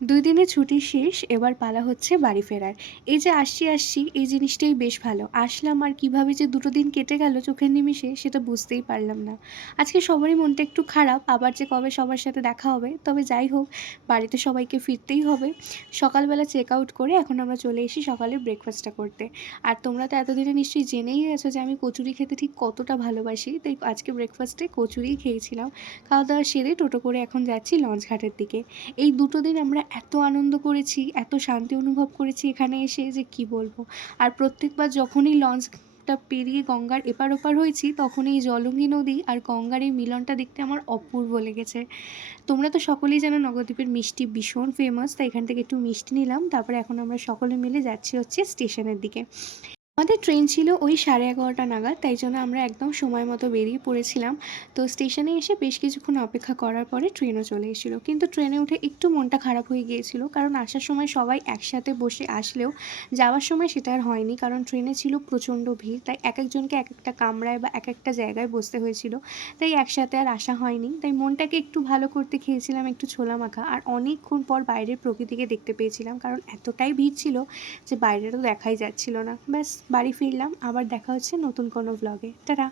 ২ দিনের ছুটি শেষ, এবার পালা হচ্ছে বাড়ি ফেরার। এই যে আসছি এই জিনিসটাই বেশ ভালো। আসলাম আর কিভাবে যে দুটো দিন কেটে গেল চোখের নিমিষে সেটা বুঝতেই পারলাম না। আজকে সবারই মনটা একটু খারাপ, আবার যে কবে সবার সাথে দেখা হবে। তবে যাই হোক, বাড়িতে সবাইকে ফিরতেই হবে। সকালবেলা চেক আউট করে এখন আমরা চলে এসেছি সকালের ব্রেকফাস্টটা করতে। আর তোমরা তো এতদিনে নিশ্চয়ই জেনেই গেছো যে আমি কচুরি খেতে ঠিক কতটা ভালোবাসি। তাই আজকে ব্রেকফাস্টে কচুরিই খেয়েছিলাম। খাওয়া-দাওয়া সেরে টোটো করে এখন যাচ্ছি লঞ্চ ঘাটের দিকে। এই দুটো দিন আমরা এত আনন্দ করেছি, এত শান্তি অনুভব করেছি এখানে এসে যে কি বলবো। আর প্রত্যেকবার যখনই লঞ্চটা পেরিয়ে গঙ্গার এপার ওপার হয়েছি, তখন এই জলঙ্গি নদী আর গঙ্গার এই মিলনটা দেখতে আমার অপূর্ব লেগেছে। তোমরা তো সকলেই জানো নবদ্বীপের মিষ্টি ভীষণ ফেমাস, তাই এখান থেকে একটু মিষ্টি নিলাম। তারপরে এখন আমরা সকলে মিলে যাচ্ছি হচ্ছে স্টেশনের দিকে। আমাদের ট্রেন ছিল ওই 11:30 নাগাদ, তাই জন্য আমরা একদম সময় মতো বেরিয়ে পড়েছিলাম। তো স্টেশনে এসে বেশ কিছুক্ষণ অপেক্ষা করার পরে ট্রেনও চলে এসেছিলো, কিন্তু ট্রেনে উঠে একটু মনটা খারাপ হয়ে গিয়েছিল, কারণ আসার সময় সবাই একসাথে বসে আসলেও যাওয়ার সময় সেটা আর হয়নি, কারণ ট্রেনে ছিল প্রচণ্ড ভিড়। তাই এক একজনকে এক একটা কামরায় বা এক একটা জায়গায় বসতে হয়েছিল, তাই একসাথে আর আসা হয়নি। তাই মনটাকে একটু ভালো করতে খেয়েছিলাম একটু ছোলা মাখা, আর অনেকক্ষণ পর বাইরের প্রকৃতিকে দেখতে পেয়েছিলাম, কারণ এতটাই ভিড় ছিল যে বাইরেটা দেখাই যাচ্ছিল না। ব্যাস বাড়ি ফিরলাম, আবার দেখা হচ্ছে নতুন কোনো ভ্লগে। টাটা।